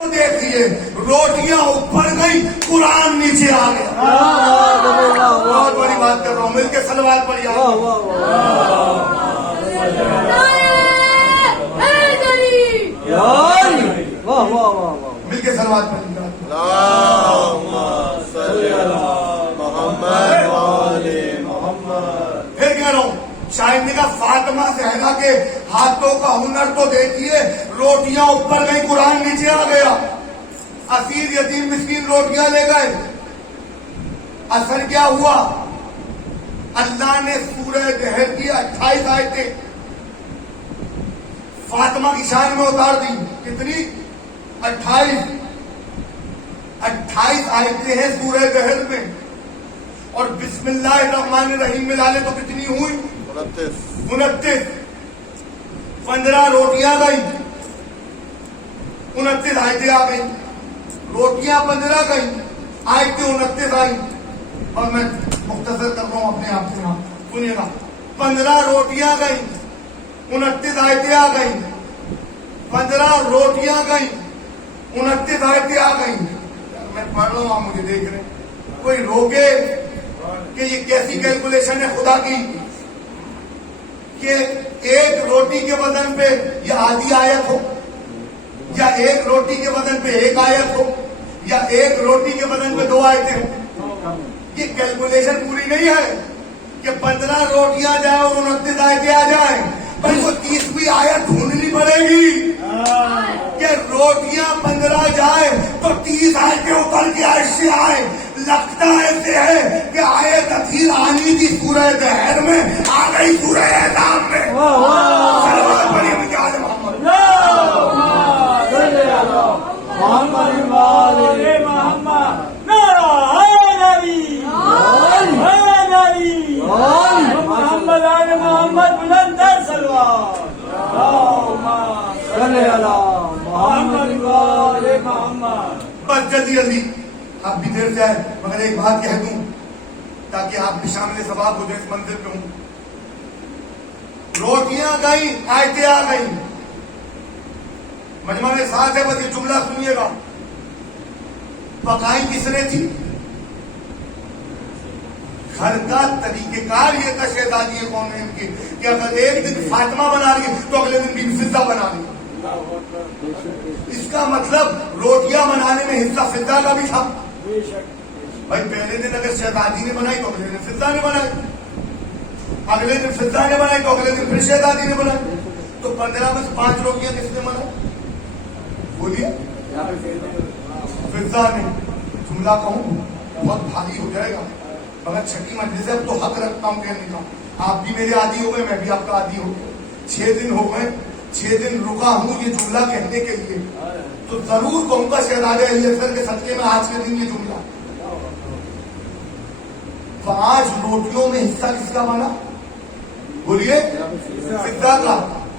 دیکھیے روٹیاں اوپر گئی قرآن نیچے آ گیا. بہت بڑی بات کر رہا ہوں, مل کے صلوات پڑھیے. مل کے صلوات پڑھیے. پھر کہہ رہا ہوں, شاید نے کہا فاطمہ زہرا کے ہاتھوں کا ہنر تو دیکھیے, روٹیاں اوپر گئی قرآن نیچے آ گیا. اسیر یتیم مسکین روٹیاں لے گئے. اثر کیا ہوا؟ اللہ نے سورہ دہر کی 28 آیتیں فاطمہ کی شان میں اتار دی. کتنی؟ 28 آیتیں ہیں سورہ دہر میں. اور بسم اللہ الرحمن الرحیم میں ڈالے تو کتنی ہوئی؟ 29. 15 روٹیاں گئی, 29 آیتیں آ گئی. روٹیاں 15 گئی, آیتیں 29 آئی. اور میں مختصر کر رہا ہوں اپنے آپ سے, سنیے گا. 15 روٹیاں گئی, 29 آیتیں آ گئی. 15 روٹیاں گئی, 29 آیتیں آ گئی. میں پڑھ رہا ہوں, آپ مجھے دیکھ رہے ہیں. کوئی روکے کہ یہ کیسی کیلکولیشن ہے خدا کی کہ ایک روٹی کے وزن پہ یہ آدھی آیت ہو, یا ایک روٹی کے وزن پہ ایک آیت ہو, یا ایک روٹی کے وزن پہ 2 آیتیں ہو. یہ کیلکولیشن پوری نہیں ہے کہ 15 روٹیاں جائیں اور 29 آیتیں آ جائیں. بھائی وہ 30ویں آیت ڈھونڈنی پڑے گی کہ روٹیاں 15 جائیں تو 30 آیتیں اوپر کی آیت سے آئے. لگتا ایسے ہے کہ آیت اخیر آنی تھی سورہ دہر میں, آ گئی سورہ احزاب میں. صلوات پڑھیے مجھے آل محمد. بس جلدی جلدی, آپ بھی دیر سے آئے, مگر ایک بات کہہ دوں تاکہ آپ بھی شامل ثواب ہو جائے. اس منزل پہ ہوں. روٹیاں گئی, آیتیں آ گئی. مجمع میں ساتھ ہے, بس یہ جملہ سنیے گا. پکائی کس نے تھی؟ گھر کا طریقہ کار یہ تھا شہزادی قوم ان کی کہ اگر ایک دن فاطمہ بنا رہی ہے تو اگلے دن بی بی فضہ بنا رہی ہے. اس کا مطلب روٹیاں بنانے میں حصہ فضہ کا بھی تھا. بھائی پہلے دن اگر شہزادی نے بنائی تو اگلے دن فضہ نے بنائی, اگلے دن فضہ نے بنائی تو اگلے دن پھر شہزادی نے بنائی. تو 15 میں سے 5 روٹیاں کس نے بنائی؟ بولیے. فضہ نے. جملہ کہوں بہت بھاری ہو جائے گا مگر چھٹی مجلس ہے, اب تو حق رکھتا ہوں کہنے کا. آپ بھی میرے عادی ہو گئے, میں بھی آپ کا عادی ہو گیا. 6 دن ہو گئے, 6 دن رکا ہوں یہ جملہ کہنے کے لیے, تو ضرور کہوں گا شہزادے علی اصغر کے صدقے میں آج کے دن یہ جملہ. 5 روٹیوں میں حصہ کس کا بنا؟ بولیے. فضہ کا.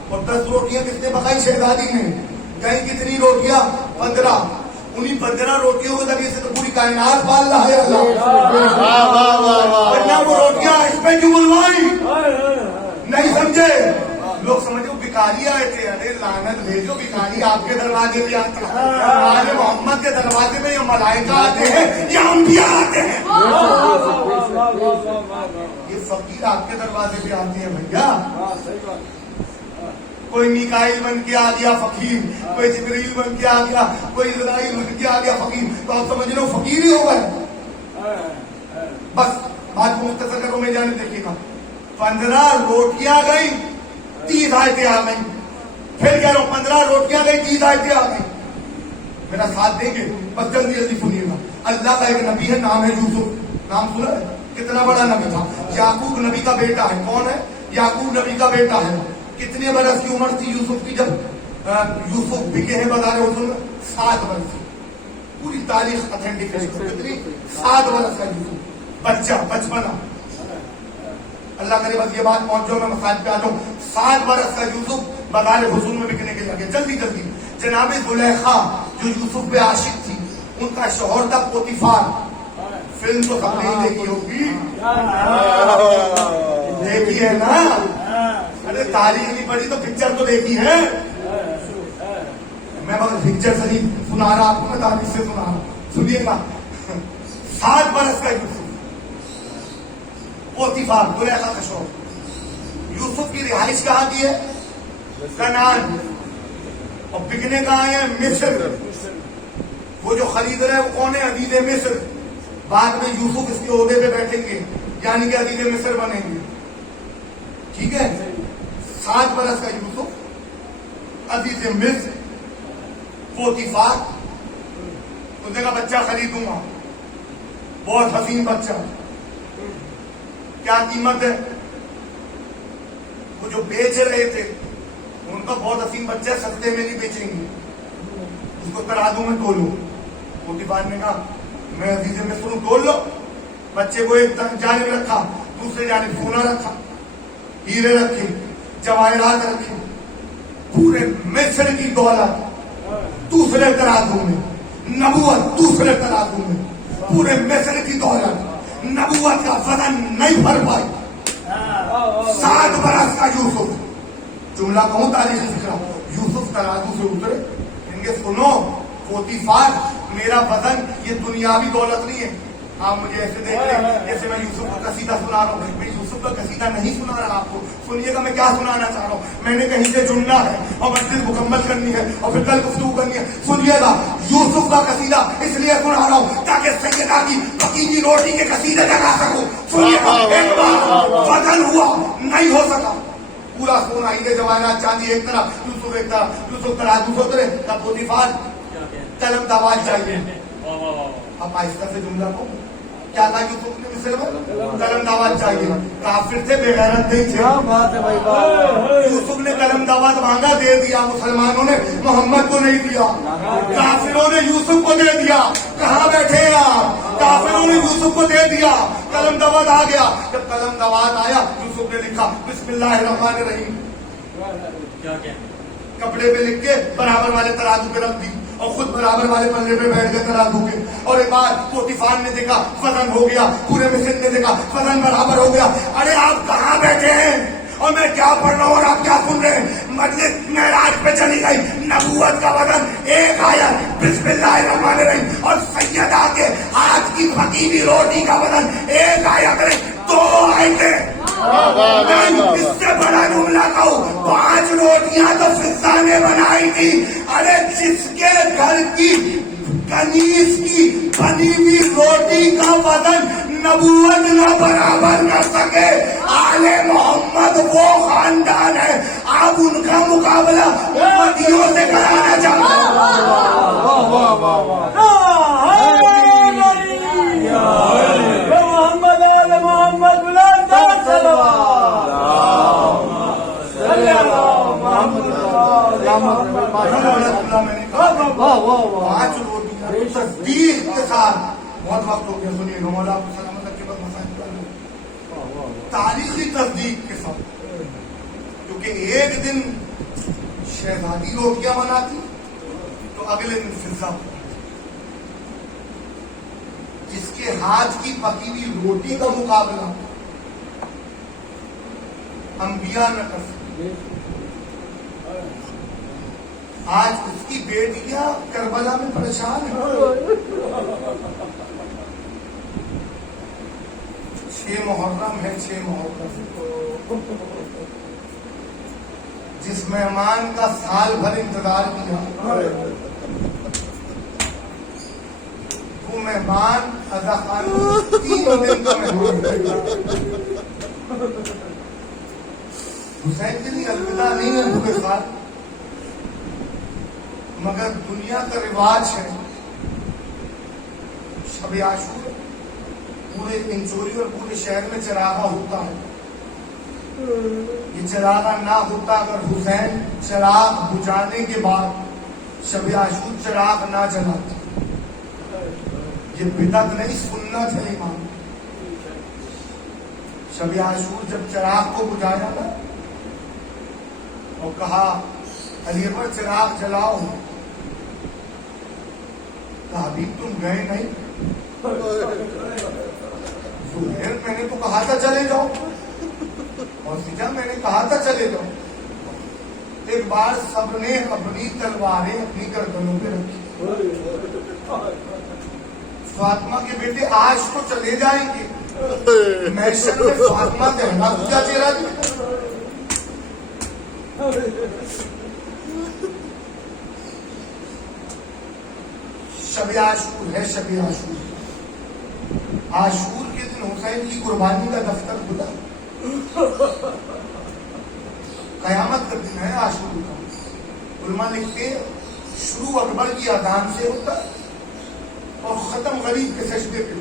اور 10 روٹیاں کس نے پکائی؟ شہزادی نے. گئی کتنی روٹیاں؟ 15. انہیں 15 روٹیوں کے ذریعے سے تو پوری کائنات پال رہا ہے اللہ. ورنہ وہ روٹیاں اس پہ کیوں بلوائی؟ نہیں سمجھے لوگ. سمجھو بھکاری آئے تھے. ارے لعنت بھیجو, بھکاری آپ کے دروازے پہ آتے ہیں, آل محمد کے دروازے پہ یہ ملائکہ آتے ہیں, یہ انبیاء آتے ہیں. یہ فقیر آپ کے دروازے پہ آتے ہیں بھیا. کوئی میکائیل بن کے آ گیا فقیر, کوئی جبریل بن کے آ گیا, کوئی اسرائیل بن کے آ گیا فقیر, تو آپ سمجھ لو فقیر ہی ہو گئے. بس بات کو مختصر کرو, میں جانے دیکھیے گا. 15 روٹیاں گئی, 30 آیتیں آ گئی. پھر کہہ رہا ہوں 15 روٹیاں گئی, 30 آیتیں آ گئی. میرا ساتھ دیں گے, بس جلدی جلدی سنیے گا. اللہ کا ایک نبی ہے, نام ہے یوسف. نام سنا ہے؟ کتنا بڑا نبی تھا. یعقوب نبی کا بیٹا ہے. کون ہے؟ یعقوب نبی کا بیٹا ہے. کتنے برس کی عمر تھی یوسف کی جب یوسف بکے ہیں بازار حضور میں؟ 7 برس. پوری تاریخ اتھینٹک ہے. کتنی؟ 7 برس کا یوسف بچہ, بچپنا. اللہ کرے بس یہ بات پہنچ جاؤ, میں مسائل پہ آ جاؤں. 7 برس کا یوسف بازار حضور میں بکنے کے لگے. جلدی جلدی. جناب زلیخا جو یوسف پہ عاشق تھی, ان کا شوہر تھا پوتیفار. فلم تو سب نے دیکھی ہوگی, دیکھی ہے نا. ارے تاریخ نہیں پڑھی تو پکچر تو دیکھی ہے. میں ہجر شریف سنا رہا آپ کو، میں تاریخ سے سنا رہا ہوں، سنیے گا. 7 برس کا یوسف، پوتیفار زلیخا کا شوہر. یوسف کی رہائش کہاں کی ہے؟ کنعان. اور بکنے کہاں ہیں؟ مصر. وہ جو خرید رہے وہ کون ہے؟ عزیز مصر. بعد میں یوسف اس کے عہدے پہ بیٹھیں گے، یعنی کہ عزیز مصر بنیں گے. ٹھیک ہے. 7 برس کا یوسف، عزیز مصر، پوتیفار. اس نے کہا بچہ خریدوں گا، بہت حسین بچہ. کیا قیمت ہے؟ وہ جو بیچ رہے تھے ان کا بہت حسین بچہ ہے، سستے میں نہیں بیچیں گے، اس کو ترازو میں تولو. پوتیفار نے کہا میں عزیز مصر ہوں، تول لو. بچے کو ایک جانب رکھا، دوسرے جانب سونا رکھا، ہیرے رکھے، جواہرات رکھے، پورے مصر کی دولت دوسرے ترازو میں، نبوت دوسرے ترازو میں، پورے مصر کی دولت نبوت کا وزن نہیں بھر پائی. 7 برس کا یوسف. جملہ کہوں تاریخ فکرہ، یوسف ترازو سے اترے، ان کے سنو پوتیفار میرا وزن یہ دنیاوی دولت نہیں ہے. آپ مجھے ایسے دیکھ لیں جیسے میں یوسف کا قصیدہ سنا رہا ہوں. میں یوسف کا قصیدہ نہیں سنا رہا آپ کو. سنیے گا میں کیا سنانا چاہ رہا ہوں. میں نے کہیں سے جملہ ہے اور مسجد مکمل کرنی ہے اور پھر کل گفتگو کرنی ہے. سنیے گا یوسف کا قصیدہ اس لیے سنا رہا ہوں تاکہ سیدہ کی پکی کی روٹی کے قصیدے لگا سکوں. سنیے گا ایک بار وزن ہوا نہیں ہو سکا، پورا سونا ہی جواہرات چاندی ایک طرف، یوسف ایک طرف. یوسف ترازو سے اترے تب پوتیفار قلم داواز چاہیے. اب آہستہ سے جملہ کو کیا تھا یوسف نے مصر میں؟ قلم داواز چاہیے. کافر تھے، بے غیرت نہیں تھے. یوسف نے قلم داواز مانگا، دے دیا. مسلمانوں نے محمد کو نہیں دیا، کافروں نے یوسف کو دے دیا. کہاں بیٹھے ہیں آپ؟ کافروں نے یوسف کو دے دیا. قلم داواز آ گیا. جب قلم داواز آیا یوسف نے لکھا بسم اللہ الرحمن الرحیم. کپڑے پہ لکھ کے برابر والے ترازو پہ رکھ دی اور خود برابر والے پلے پہ بیٹھ گئے ترازو کے. اور ایک بار پوتیفار نے دیکھا وزن ہو گیا، پورے مصر نے دیکھا وزن برابر ہو گیا. ارے آپ کہاں بیٹھے ہیں اور میں کیا پڑھ رہا ہوں اور آپ کیا سن رہے ہیں؟ مجلس معراج پہ چلی گئی. نبوت کا وزن ایک آیت بسم اللہ الرحمن الرحیم، اور سیدہ کے ہاتھ کی پکی ہوئی روٹی کا وزن ایک آیت ہے. 2 آیتیں. اس سے بڑا جملہ کہوں، 5 روٹیاں تو فضہ نے بنائی تھی. ارے جس کے گھر کی کنیز کی بنی ہوئی روٹی کا وزن نبوت نہ برابر کر سکے، آل محمد وہ خاندان ہے. آپ ان کا مقابلہ امتیوں سے کرانا چاہتے ہیں. تصدیق کے ساتھ بہت وقت ہو گیا. سنیے گا مولا آپ کو سلامت رکھے بس مسائل کر لیں. تاریخی تصدیق کے ساتھ، کیونکہ ایک دن شہزادی روٹیاں بناتی تو اگلے دن فضا. جس کے ہاتھ کی پکی ہوئی روٹی کا مقابلہ انبیاء نہ کر سکتے. آج اس کی بیٹیاں کربلا میں پریشان ہیں. 6 محرم ہے، 6 محرم. جس مہمان کا سال بھر انتظار کیا وہ مہمان ادا خان 3 دن کا مہمان. حسین کے لیے الوداع نہیں ہے ان کے ساتھ، مگر دنیا کا رواج ہے شب عاشور پورے انچوری اور پورے شہر میں چراغا ہوتا ہے. یہ چراغا نہ ہوتا اگر حسین چراغ بجھانے کے بعد شب عاشور چراغ نہ جلاتے. یہ بدعت نہیں، سنت ہے امام. شب عاشور جب چراغ کو بجھایا نا اور کہا علی پر چراغ جلاؤ، کہا حبیب تم گئے نہیں. زہیر میں نے تو کہا تھا چلے جاؤ، اور سجا میں نے کہا تھا چلے جاؤ. ایک بار سب نے اپنی تلواریں اپنی گردنوں پہ رکھی. فاطمہ کے بیٹے آج تو چلے جائیں گے, محشر میں فاطمہ کہنا کیا چہرہ دے. شب عاشور ہے, شب عاشور. عاشور کے دن حسین کی قربانی کا دفتر کھلا. قیامت کا دن ہے عاشور کا. علماء لکھتے شروع اکبر کی اذان سے ہوتا اور ختم غریب کے سجدے پہ.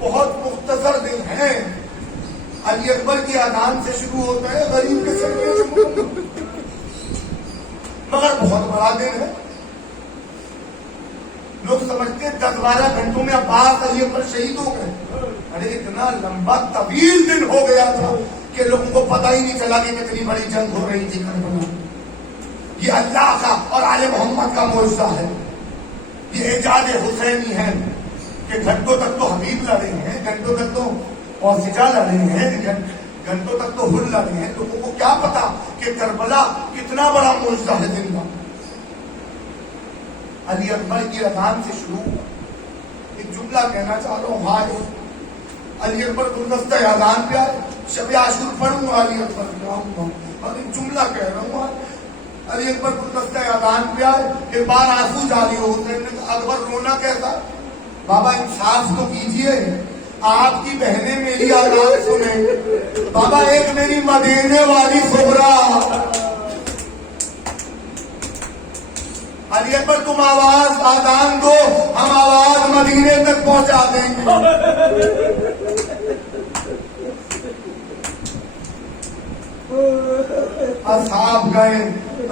بہت مختصر دن ہے. علی اکبر کی اذان سے شروع ہوتا ہے, غریب کے سجدے سے مگر بہت بڑا دن ہے. لوگ سمجھتے 10-12 گھنٹوں میں عباس علی اکبر شہید ہو گئے. ارے اتنا لمبا طویل دن ہو گیا تھا کہ لوگوں کو پتہ ہی نہیں چلا کہ کتنی بڑی جنگ ہو رہی تھی کربلا. یہ اللہ کا اور آل محمد کا معجزہ ہے. یہ اعجاز حسینی ہے کہ گھنٹوں تک تو حبیب لڑے ہیں, گھنٹوں تک تو اوسجا لڑے ہیں, گھنٹوں تک تو ہر لڑے ہیں. لوگوں کو کیا پتا کہ کربلا کتنا بڑا معجزہ ہے دن کا. علی اکبر کی اذان سے شروع. ایک جملہ کہنا چاہ رہا ہوں. ہائے علی اکبر گلدستہ اذان پہ آئے, شب عاشور پڑھوں گا, علی اکبر پڑھوں گا, اور ایک جملہ کہہ رہا ہوں. علی اکبر گلدستہ اذان پہ آئے, ایک بار آنسو جاری ہوتے ہیں. اکبر رونا کیسا؟ بابا انصاف تو کیجئے, آپ کی بہنیں میری آواز سنیں. بابا ایک میری مدینے والی صغرا. علی اکبر تم آواز آذان دو, ہم آواز مدینے تک پہنچا دیں گے. اصحاب گئے,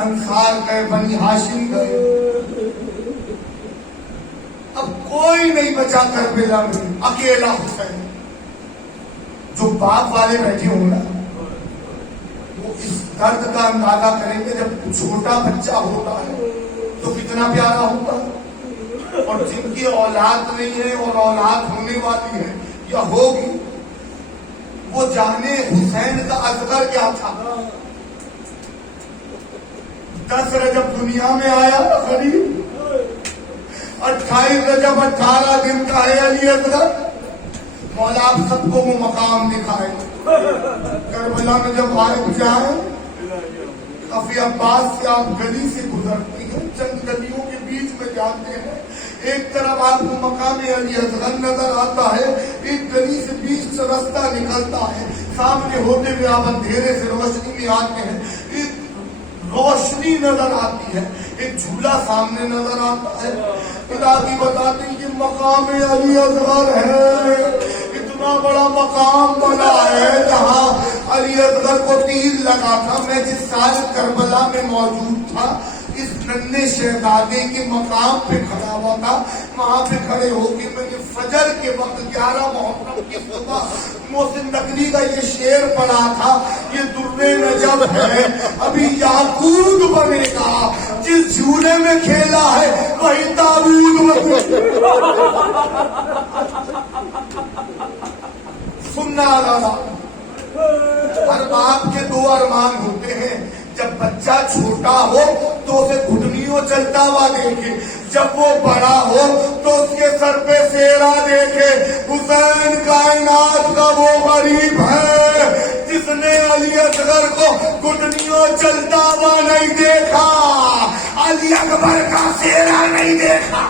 انصار گئے, بنی ہاشم گئے. اب کوئی نہیں بچا کربلا میں, اکیلا حسین. جو باپ والے بیٹھے ہوں نا وہ اس درد کا اندازہ کریں گے. جب چھوٹا بچہ ہوتا ہے تو کتنا پیارا ہوتا ہے, اور جن کی اولاد نہیں ہے اور اولاد ہونے والی ہے یا ہوگی, وہ جانے حسین کا اصغر کیا تھا. 10 رجب دنیا میں آیا غریب, 28 رجب 18 دن کا ہے علی اصغر. مولا آپ سب کو وہ مقام دکھائے. کربلا میں جب غائب جائیں, کافی عباس سے آپ گلی سے گزرتی ہیں, چند گلیوں کے بیچ میں جاتے ہیں. ایک طرف آپ کو مقام علی اصغر نظر آتا ہے, ایک گلی سے بیچ سے راستہ نکلتا ہے. سامنے ہوتے ہوئے آپ اندھیرے سے روشنی میں آتے ہیں. ایک روشنی نظر آتی ہے, ایک جھولا سامنے نظر آتا ہے. الہی بتاتی کہ مقام علی اصغر ہے. اتنا بڑا مقام بنا ہے جہاں علی اصغر کو تیر لگا تھا. میں جس سال کربلا میں موجود تھا, اس ننھے شہزادے کے مقام پہ کھڑا ہوا تھا. وہاں پہ کھڑے ہو کے میں نے فجر کے وقت 11 محرم کی صبح محسن نقوی کا یہ شعر پڑھا تھا, یہ در نجف ہے ابھی یاقوت بنے گا, جس جھولے میں کھیلا ہے وہی تابوت بنے گا. سننا لگا. ہر باپ کے 2 ارمان ہوتے ہیں. جب بچہ چھوٹا ہو تو اسے گھٹنیوں چلتا ہوا دیکھے, جب وہ بڑا ہو تو اس کے سر پہ سیرا دیکھے. حسین کائنات کا وہ غریب ہے جس نے علی اصغر کو گھٹنیوں چلتا ہوا نہیں دیکھا, علی اکبر کا سیرا نہیں دیکھا.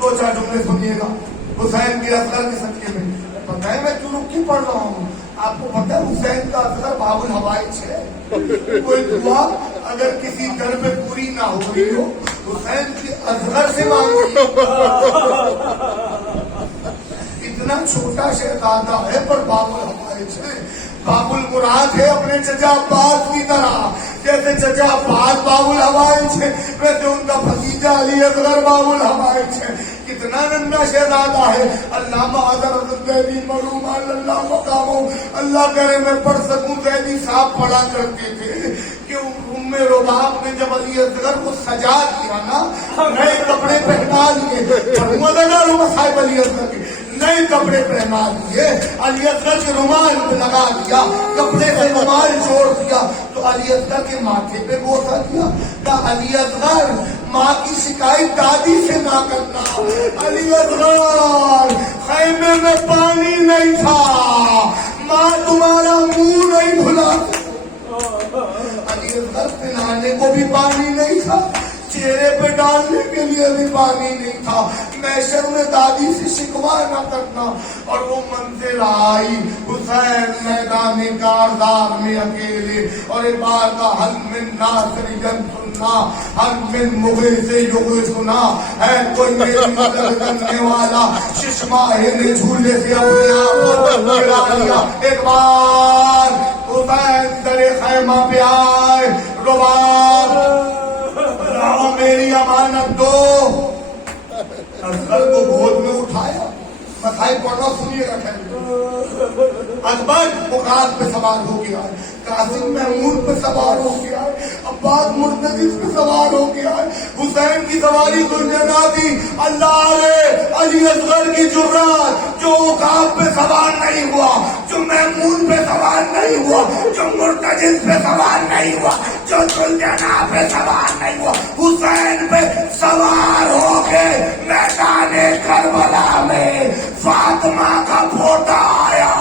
2-4 جملے سنیے گا حسین کے اصغر کے صدقے میں. پتہ ہے میں کیوں رکی پڑھ رہا ہوں؟ آپ کو پتہ ہے حسین کا اصغر باب الحوائج ہے. کوئی دعا اگر کسی گھر میں پوری نہ ہو رہی ہو, حسین کے اصغر سے مانگی. اتنا چھوٹا شہزادہ ہے پر باب الحوائج ہے. باب المراد ہے اپنے چچا عباس کی طرح. جیسے چچا عباس باب الحوائج ہے, ویسے ان کا بھتیجا علی اصغر باب الحوائج ہے. کتنا ننھا شہزادہ ہے. علامہ حضرت ذیلی مرحوم اللہ مقاموں, اللہ کرے میں پڑھ سکوں. ذیلی صاحب پڑھا کرتے تھے کہ ام رباب نے جب علی اصغر کو سجا دیا نا, نئے کپڑے پہنا لیے, صاحب علی اصغر کے نئے کپڑے پہنا دیے، علی اصغر کے رومال پہ لگا دیا، کپڑے سے رومال جوڑ دیا، تو علی اصغر کے ماتھے پہ بوسہ دیا۔ علی اصغر ماں کی شکایت دادی سے نہ کرنا، علی اصغر خیمے میں پانی نہیں تھا، ماں تمہارا منہ نہیں دھلا، علی اصغر پلانے کو بھی پانی نہیں تھا، چہرے پہ ڈالنے کے لیے بھی پانی نہیں تھا، محشر میں دادی سے شکوا نہ کرنا۔ اور وہ منزل آئی، حسین میدان کارزار میں اکیلے، اور ایک بار کا حل من ناصر سننا، حل من مغیث یغیثنا، ہے کوئی میری مدد کرنے والا، ششماہ نے جھولے سے اپنے آپ کو گرا لیا۔ ایک بار حسین در خیمہ پہ آئے، رباب میری امانت دو، اصغر کو گود میں اٹھایا، مسائل پڑھنا سنیے گا، اکبر بخار پہ سوار ہو گیا ہے، قاسم محمود پہ سوار ہو گیا ہے، عباس مرتضی پہ سوار ہو گیا ہے، حسین کی سواری سننے نہ دی، اللہ علیہ علی اصغر کی جرات، جو عقاب پہ سوار نہیں ہوا، جو محمود پہ سوار نہیں ہوا، جو مرتضی پہ سوار نہیں ہوا، جو سلجنا پہ سوار نہیں ہوا، حسین پہ سوار ہو کے میدان کربلا میں فاطمہ کا پھوٹا آیا۔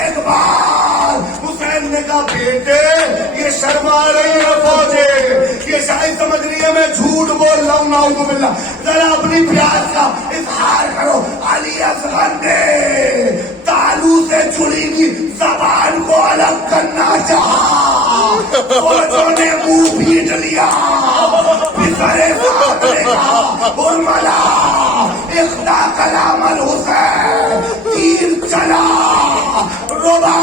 ایک بار حسین نے کہا بیٹے یہ شرما رہی ہے فوجیں، یہ شاید سمجھ رہی ہے میں جھوٹ بول رہا ہوں، نعوذ باللہ، ذرا اپنی پیاس کا اظہار کرو۔ علی اصغر نے تالو سے چھڑی کی زبان کو الگ کرنا چاہا، فوجوں نے منہ پیٹ لیا، پسرے ساتھ نے کہا برملا اخدا کلام الحسین، تیر چلا، ربا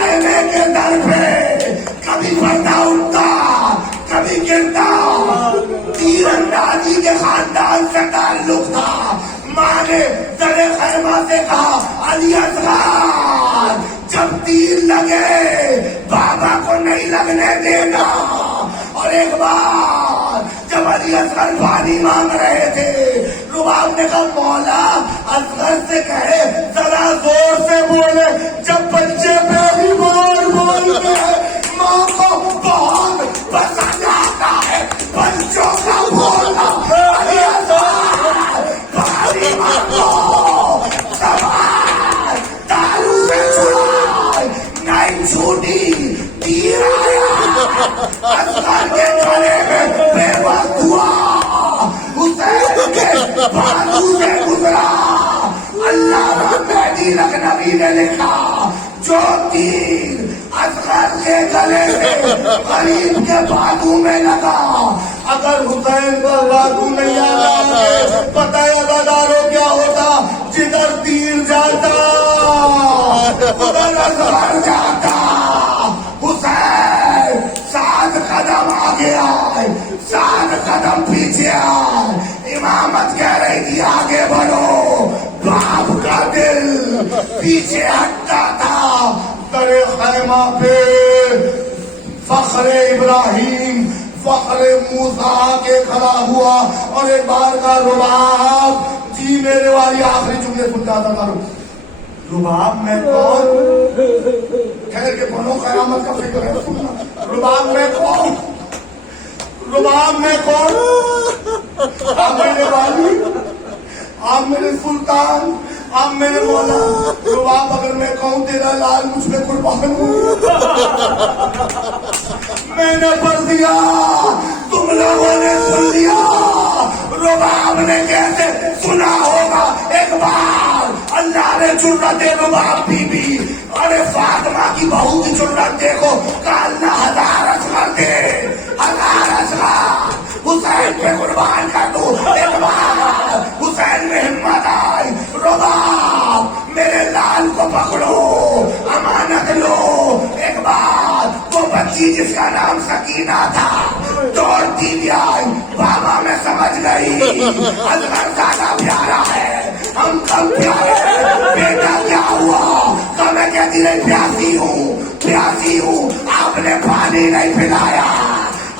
آئینے کے در پہ کبھی پردہ اٹھتا کبھی گرتا، تیر اندازی کے خاندان سے تعلق تھا۔ ماں نے در خیمہ سے کہا علی اصغر جب تیر لگے بابا کو نہیں لگنے دینا۔ اور ایک بار جب علی اصغر پانی مانگ رہے تھے، رباب نے کہا مولا اصغر سے کہے ذرا زور سے بولے، جب بچے پہلی بار بولتے ہیں ماں کو بہت پسند آتا ہے بچوں کا بولنا۔ علی اصغر پانی مانگو، سوال دارو سے چھڑائے نہیں چھوٹی، تیر آیا اصغر کے گلے میں بے وقت ہوا، حسین کے بازو سے گزرا۔ اللہ مہدی لکھنوی نے لکھا جو تیر اصغر کے گلے سے غریب کے بازو میں لگا، اگر حسین کا بازو نہیں آتا پتہ ہے عزادارو کیا ہوتا، جدھر تیر جاتا ادھر اصغر جاتا۔ حسین 7 قدم آگے آئے، 7 قدم پیچھے آئے، امامت کہہ رہی تھی آگے بڑھو، باپ کا دل پیچھے ہٹتا تھا۔ در خیمہ پہ فخر ابراہیم، فخر موسیٰ کے کھڑا ہوا، اور ایک بار کا رباب جی میرے والی آخری جملے سن جاتا تھا، رباب میں کون، ٹھہر کے بولو قیامت کا فکر ہے سننا، رباب میں کون، رباب میں کون، آپ میرے والی، آپ میرے سلطان، آپ میرے مولا، رباب اگر میں کہوں تیرا لال مجھ میں قربان ہوں، میں نے پڑھ دیا تم لوگوں نے سن لیا، رباب نے کیسے سنا ہوگا۔ ایک بار اللہ نے جرت رباب بی بی، ارے فاطمہ کی بہو کی جرت دیکھو، کالنا 1000 اصغر دے، 1000 اصغر حسین پہ قربان کر دو۔ ایک بار حسین میں ہمت آئی، رباب میرے لال کو پکڑو، امانت لو۔ ایک بار وہ بچی جس کا نام سکینہ تھا دوڑتی بھی آئی، بابا میں سمجھ گئی اصغر زیادہ پیارا ہے، ہم کم پیارے ہیں، بیٹا کیا ہوا؟ تو میں کہتی رہی پیاسی ہوں، پیاسی ہوں، آپ نے پانی نہیں پلایا۔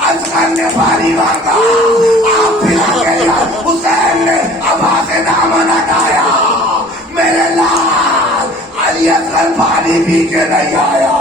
اصغر نے پانی مانگا، آپ پلا گیا۔ حسین نے ابا سے دامن ہٹایا، میرے کل پانی پی کے نہیں آیا.